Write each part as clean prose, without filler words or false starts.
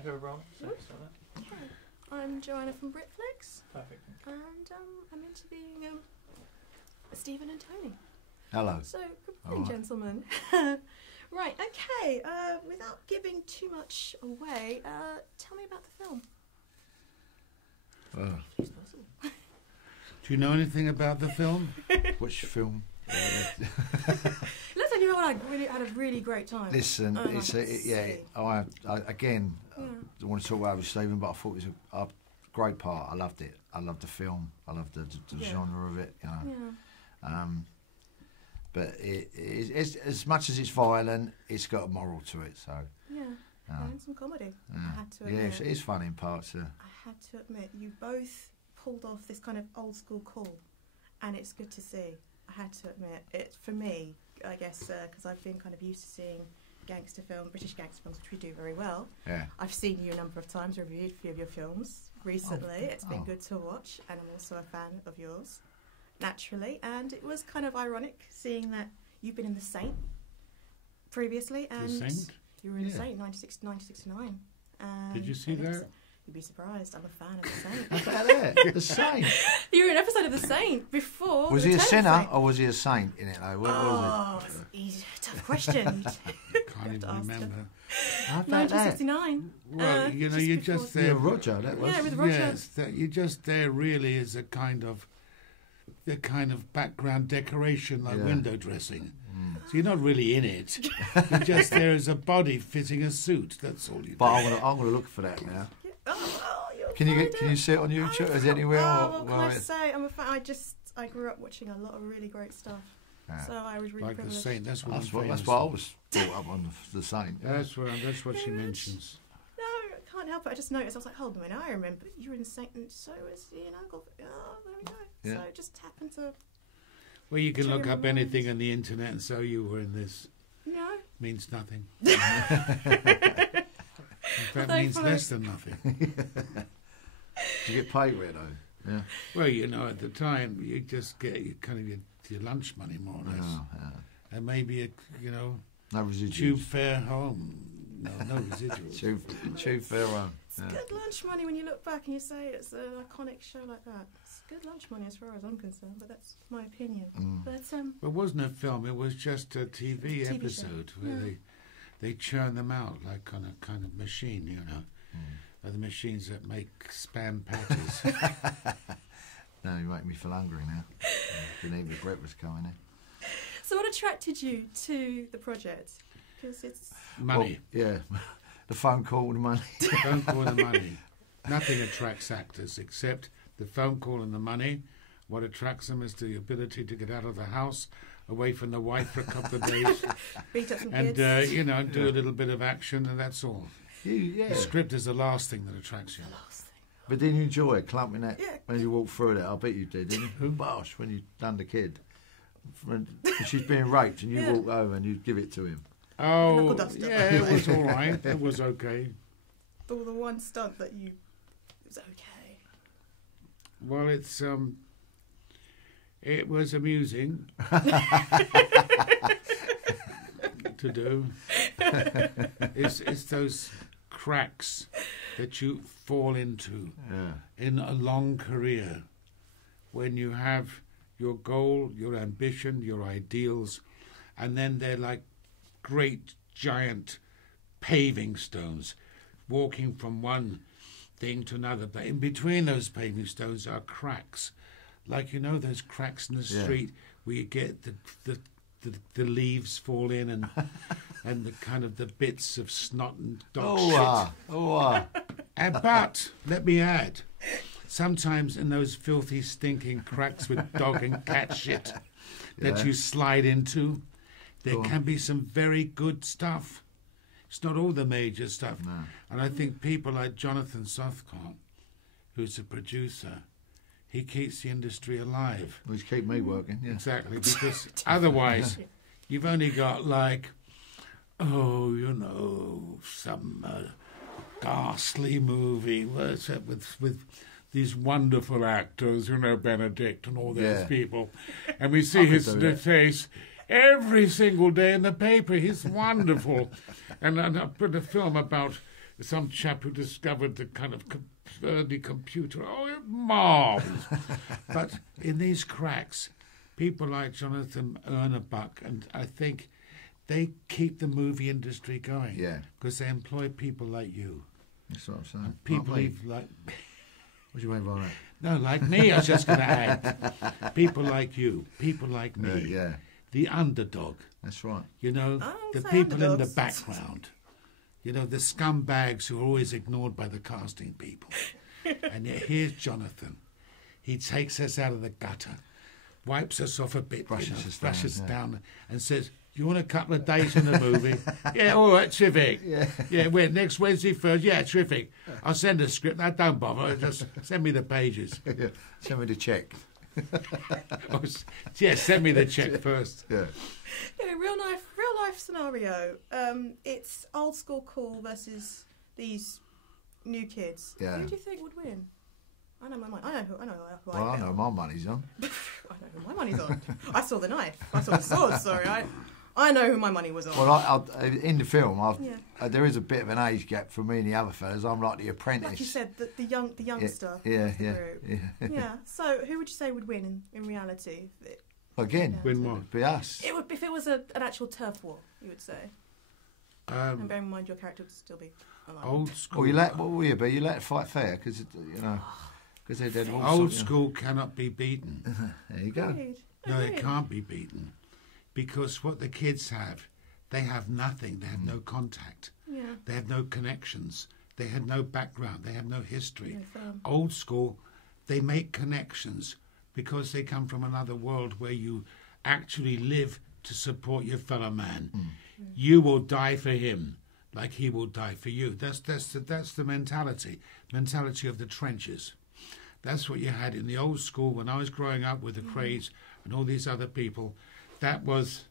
Like everyone. I'm Joanna from Britflix. Perfect. And I'm interviewing Stephen and Tony. Hello. So, good morning, gentlemen. Right, okay. Without giving too much away, tell me about the film. Do you know anything about the film? Which film? Looks like you had a really great time. Listen, I want to talk about it with Stephen, but I thought it was a great part. I loved it. I loved the film. I loved the genre of it. You know. Yeah. But it's as much as it's violent, it's got a moral to it. So yeah, and some comedy. Yeah. I had to admit. Yeah, it's fun in parts. I had to admit, you both pulled off this kind of old school call, and it's good to see. I had to admit, it for me, I guess, because I've been kind of used to seeing gangster film, British gangster films, which we do very well. Yeah. I've seen you a number of times, reviewed a few of your films recently. It's been good to watch, and I'm also a fan of yours, naturally. And it was kind of ironic seeing that you've been in The Saint previously, and The Saint? you were in The Saint, 1969. Did you see that? You'd be surprised. I'm a fan of The Saint. How's that? The Saint. You were in an episode of The Saint before. Was he a sinner or was he a saint in it though? What was it? Easy, tough question. Can't even remember. How about 1969. Well, you know, you're just there. Yeah, Roger. That was. Yeah, with Roger. Yes, you're just there really as a kind of background decoration, like window dressing. So you're not really in it. You're just there as a body fitting a suit. That's all you do. But I'm gonna look for that now. Can you see it on YouTube? Is it anywhere? What can I say? I'm a fan. I grew up watching a lot of really great stuff. Yeah. So I was really like privileged. The Saint. That's what I was brought up on the Saint. That's what she mentions. No, I can't help it. I just noticed. I was like, hold on a minute. I remember you were in Saint, and so was Ian Uncle. Oh, there we go. Yeah. So it just happened to. Well, you can look up anything on the internet and so you were in this. No. Means nothing. In fact, means less than nothing. Did you get paid for it though? Yeah. Well, you know, at the time, you just get your lunch money more or less, and maybe no residuals. Tube fare home. No residuals. tube fare home. It's good lunch money when you look back and you say it's an iconic show like that. It's good lunch money as far as I'm concerned, but that's my opinion. But it wasn't a film; it was just a TV episode where they churn them out like on a kind of machine, you know. Are the machines that make spam patties. No, you make me feel hungry now. Didn't eat my breakfast coming in. So what attracted you to the project? Because it's... Money. Well, yeah. The phone call and the money. The phone call and the money. Nothing attracts actors except the phone call and the money. What attracts them is the ability to get out of the house, away from the wife for a couple of days. Beat up some and, kids. do a little bit of action, and that's all. The script is the last thing that attracts you. But didn't you enjoy clumping that when you walked through it? I bet you did, didn't you? Who bosh when you done the kid? When she's being raped and you walk over and you give it to him. Oh, yeah, it was all right. It was okay. The one stunt that it was okay. Well, it was amusing to do. It's those cracks that you fall into in a long career when you have your goal, your ambition, your ideals, and then they're like great giant paving stones walking from one thing to another, but in between those paving stones are cracks, like those cracks in the street where you get the leaves fall in and the kind of the bits of snot and dog shit. But let me add, sometimes in those filthy, stinking cracks with dog and cat shit that you slide into, there can be some very good stuff. It's not all the major stuff. No. And I think people like Jonathan Southcott, who's a producer, he keeps the industry alive. Well, he's keep me working, yeah. Exactly, because otherwise you've only got some ghastly movie with these wonderful actors, Benedict and all those people. And we see his face every single day in the paper. He's wonderful. And I put a film about some chap who discovered the kind of early computer. Oh, marvellous. But in these cracks, people like Jonathan earn a buck, and I think they keep the movie industry going. Yeah. Because they employ people like you. That's what I'm saying. And people like... What do you mean by that? No, like me, I was just going to add. People like you, people like me. Yeah. The underdog. That's right. You know, the people in the background. You know, the scumbags who are always ignored by the casting people. And yet here's Jonathan. He takes us out of the gutter, wipes us off a bit, brushes us down, and says, "You want a couple of days in the movie?" Yeah, all right, terrific. Yeah, we're next Wednesday, Thursday. Yeah, terrific. I'll send a script. No, don't bother. Just send me the pages. Yeah. Send me the cheque. Yeah, send me the cheque first. Yeah. Real life scenario. It's old school cool versus these new kids. Yeah. Who do you think would win? I know my money. I know who Well, I know my money's on. I know who my money's on. I saw the knife. I saw the sword. Sorry, I know who my money was on. Well, in the film, there is a bit of an age gap for me and the other fellas. I'm like the apprentice. Like you said, the youngster. Yeah. So, who would you say would win in reality? Again, win what? Be us. It would if it was an actual turf war. You would say. And bearing in mind your character would still be alive. Old school. What will you be? You let it fight fair because they're dead. Old school cannot be beaten. There you go. Agreed. No, it can't be beaten. Because what the kids have, they have nothing. They have no contact. Yeah. They have no connections. They have no background. They have no history. No Old school, they make connections because they come from another world where you actually live to support your fellow man. You will die for him like he will die for you. That's the mentality of the trenches. That's what you had in the old school when I was growing up with the Krays and all these other people. That was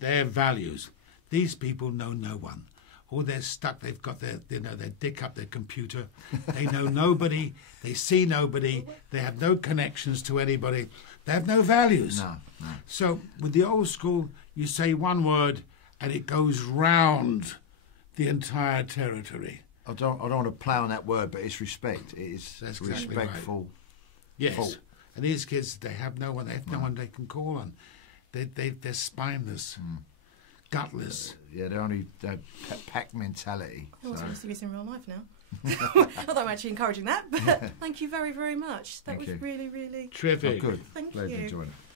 their values. These people know no one. Or they're stuck. They've got their dick up their computer. They know nobody. They see nobody. They have no connections to anybody. They have no values. No. So with the old school, you say one word and it goes round the entire territory. I don't want to play on that word, but it's respect. It is That's respectful. Right. Yes. And these kids, they have no one. They have no one they can call on. They're spineless, gutless. Yeah, they're pack mentality. I want to see this in real life now. Not that I'm actually encouraging that, but thank you very, very much. That was really, really terrific. Good. Thank Glad you. you enjoyed it.